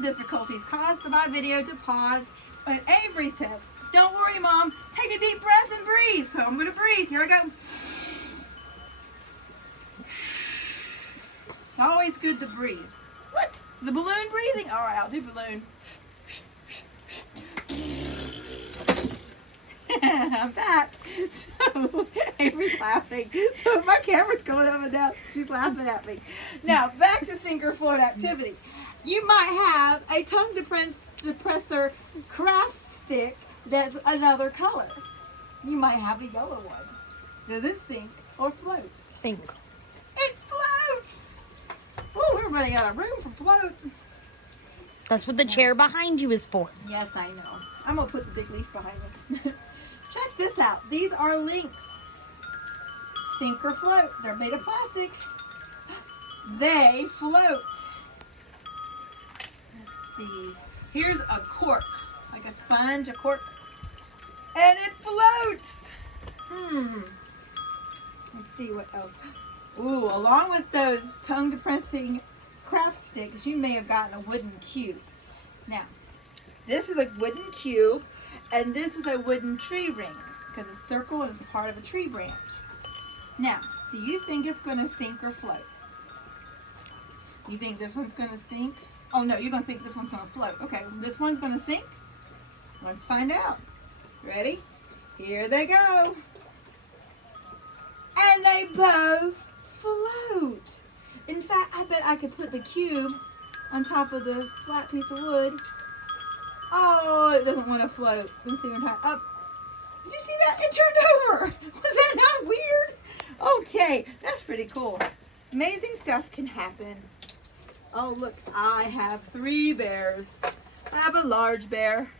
technical difficulties caused my video to pause. But Avery says, don't worry, Mom. Take a deep breath and breathe. So I'm going to breathe. Here I go. It's always good to breathe. What? The balloon breathing? All right, I'll do balloon. I'm back. So Avery's laughing. So if my camera's going up and down, she's laughing at me. Now back to sink or float activity. You might have a tongue depressor craft stick that's another color. You might have a yellow one. Does it sink or float? Sink. It floats. Oh, we're running out of room for float. That's what the chair behind you is for. Yes, I know. I'm going to put the big leaf behind me. Check this out. These are links. Sink or float. They're made of plastic. They float. Let's see. Here's a cork. Like a sponge, a cork. And it floats. Let's see what else. Ooh, along with those tongue depressing craft sticks, you may have gotten a wooden cube. Now, this is a wooden cube, and this is a wooden tree ring, because it's circle and it's a part of a tree branch. Now, do you think it's going to sink or float? You think this one's going to sink? Oh no, you're going to think this one's going to float. Okay, this one's going to sink? Let's find out. Ready? Here they go. And they both float. In fact, I bet I could put the cube on top of the flat piece of wood. Oh, it doesn't want to float. Let's see if I can up. Did you see that? It turned over. Was that not weird? Okay, that's pretty cool. Amazing stuff can happen. Oh, look, I have 3 bears. I have a large bear,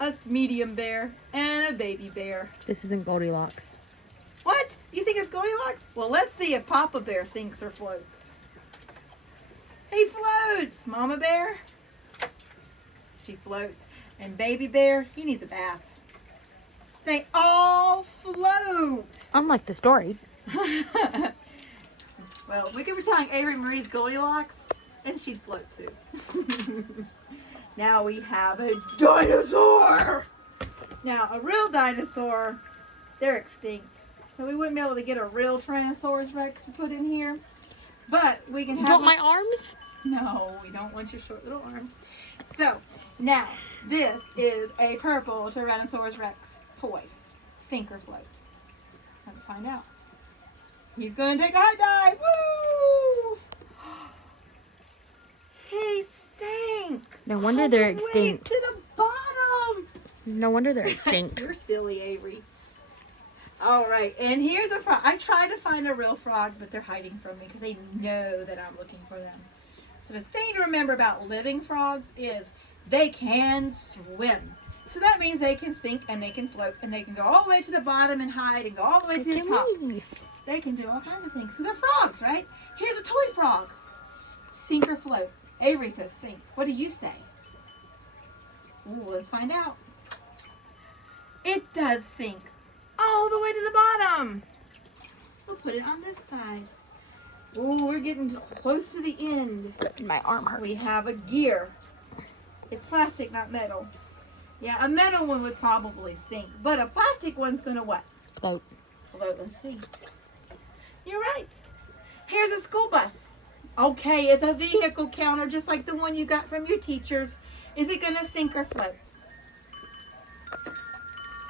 a medium bear, and a baby bear. This isn't Goldilocks. What? You think it's Goldilocks? Well, let's see if Papa Bear sinks or floats. He floats. Mama Bear, she floats. And Baby Bear, he needs a bath. They all float. Unlike the story. Well, we could be telling Avery Marie's Goldilocks, and she'd float too. Now we have a dinosaur. Now, a real dinosaur, they're extinct. So we wouldn't be able to get a real Tyrannosaurus Rex to put in here. But we can have... You want my arms? No, we don't want your short little arms. So, now, this is a purple Tyrannosaurus Rex toy. Sink or float. Let's find out. He's going to take a high dive. Woo! He sank. No wonder they're All the way extinct. to the bottom. No wonder they're extinct. You're silly, Avery. All right, and here's a frog. I tried to find a real frog, but they're hiding from me because they know that I'm looking for them. So the thing to remember about living frogs is they can swim. So that means they can sink and they can float and they can go all the way to the bottom and hide and go all the way to the top. They can do all kinds of things because they're frogs, right? Here's a toy frog. Sink or float? Avery says sink. What do you say? Ooh, let's find out. It does sink all the way to the bottom. We'll put it on this side. Ooh, we're getting close to the end. My arm hurts. We have a gear. It's plastic, not metal. Yeah, a metal one would probably sink, but a plastic one's gonna what? Float. Float. Let's see. You're right. Here's a school bus. Okay, it's a vehicle counter just like the one you got from your teachers. Is it gonna sink or float?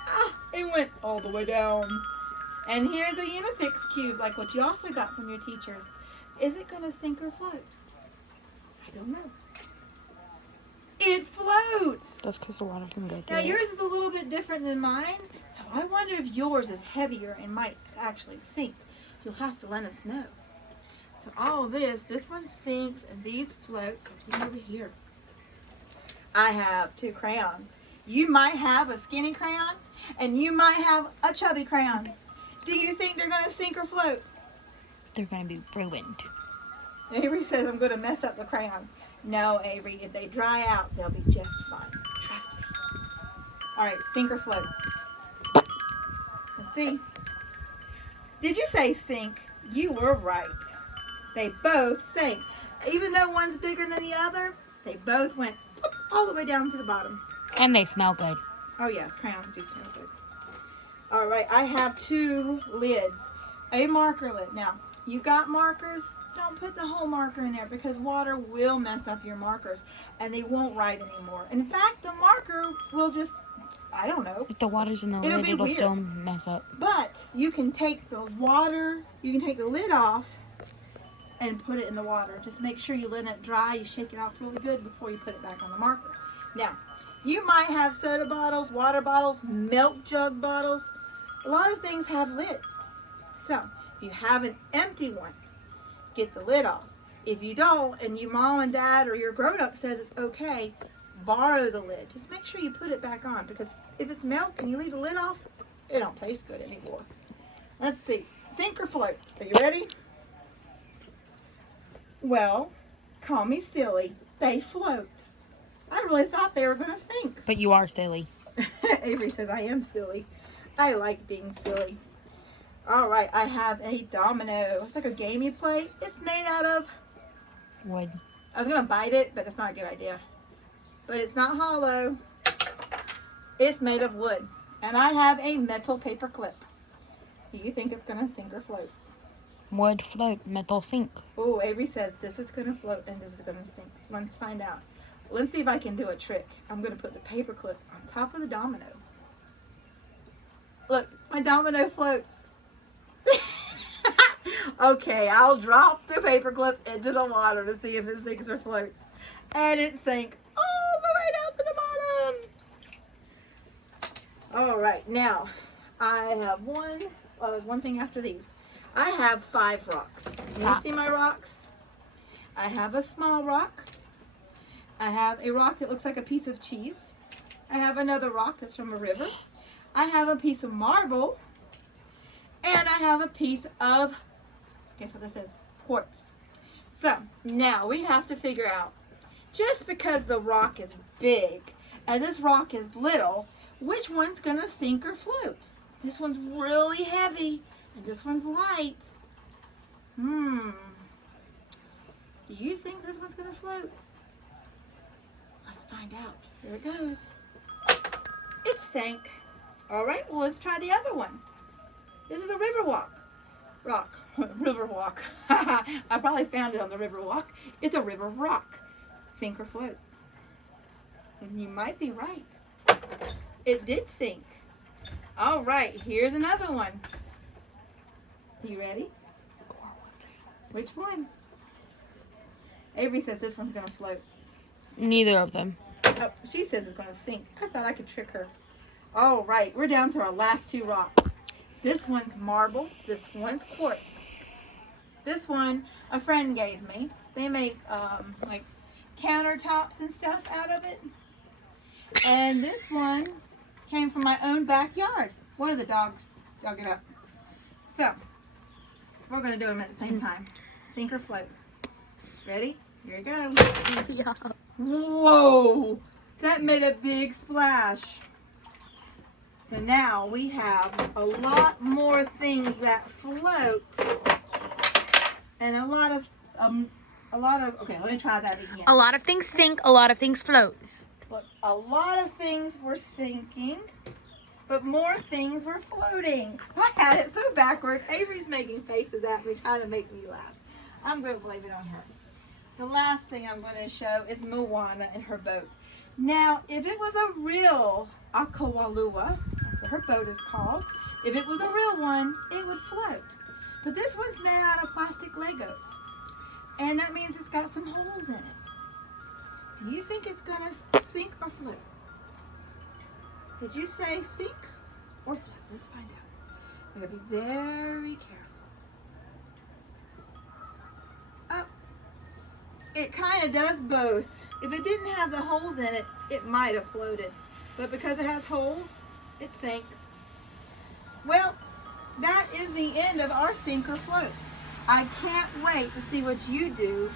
Ah, it went all the way down. And here's a Unifix cube like what you also got from your teachers. Is it gonna sink or float? I don't know. It floats. That's because the water can go through Now it. yours is a little bit different than mine, so I wonder if yours is heavier and might actually sink. You'll have to let us know. So all this one sinks and these float. So put it over here. I have 2 crayons. You might have a skinny crayon and you might have a chubby crayon. Do you think they're gonna sink or float? They're going to be ruined. Avery says I'm gonna mess up the crayons. No, Avery, if they dry out, they'll be just fine. Trust me. All right, sink or float? Let's see. Did you say sink? You were right. They both sank. Even though one's bigger than the other, They both went all the way down to the bottom. And they smell good. Oh yes, crayons do smell good. All right, I have 2 lids. A marker lid. Now, you got markers? Don't put the whole marker in there because water will mess up your markers and they won't write anymore. In fact, the marker will just, I don't know. If the water's in the It'll lid, be it'll weird. still mess up. But you can take the water, you can take the lid off and put it in the water. Just make sure you let it dry. You shake it off really good before you put it back on the marker. Now, you might have soda bottles, water bottles, milk jug bottles. A lot of things have lids. So, if you have an empty one, get the lid off. If you don't, and your mom and dad or your grown-up says it's okay, borrow the lid. Just make sure you put it back on because if it's milk and you leave the lid off, it don't taste good anymore. Let's see. Sink or float? Are you ready? Well, call me silly. They float. I really thought they were going to sink. But you are silly. Avery says I am silly. I like being silly. All right, I have a domino. It's like a game you play. It's made out of Wood. I was going to bite it, but it's not a good idea. But it's not hollow. It's made of wood. And I have a metal paper clip. Do you think it's going to sink or float? Wood float, metal sink. Oh, Avery says this is going to float and this is going to sink. Let's find out. Let's see if I can do a trick. I'm going to put the paper clip on top of the domino. Look, my domino floats. Okay, I'll drop the paper clip into the water to see if it sinks or floats. And it sank all the way down to the bottom. All right, now I have one thing after these. I have 5 rocks. Can you see my rocks? I have a small rock. I have a rock that looks like a piece of cheese. I have another rock that's from a river. I have a piece of marble. And I have a piece of, guess what this is? Quartz. So, now we have to figure out, just because the rock is big and this rock is little, which one's going to sink or float? This one's really heavy and this one's light. Do you think this one's going to float? Let's find out. Here it goes. It sank. All right, well, let's try the other one. This is a river rock. River walk. I probably found it on the river walk. It's a river rock. Sink or float. And you might be right. It did sink. All right, here's another one. You ready? Which one? Avery says this one's going to float. Neither of them. Oh, she says it's going to sink. I thought I could trick her. All right, we're down to our last 2 rocks. This one's marble. This one's quartz. This one a friend gave me. They make like countertops and stuff out of it. And this one came from my own backyard. One of the dogs dug it up. So, we're going to do them at the same time. Sink or float. Ready? Here you go. Yeah. Whoa! That made a big splash. So now we have a lot more things that float, and a lot of, okay, let me try that again. A lot of things sink, a lot of things float. Look, a lot of things were sinking, but more things were floating. I had it so backwards. Avery's making faces at me, trying to make me laugh. I'm going to blame it on her. The last thing I'm going to show is Moana and her boat. Now, if it was a real Akawalua, that's what her boat is called. If it was a real one, it would float. But this one's made out of plastic Legos. And that means it's got some holes in it. Do you think it's going to sink or float? Did you say sink or float? Let's find out. We gotta be very careful. Oh, it kind of does both. If it didn't have the holes in it, it might have floated. But because it has holes, it sank. Well, that is the end of our sink or float. I can't wait to see what you do.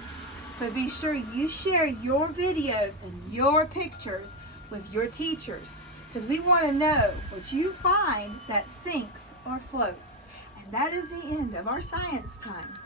So be sure you share your videos and your pictures with your teachers, because we want to know what you find that sinks or floats. And that is the end of our science time.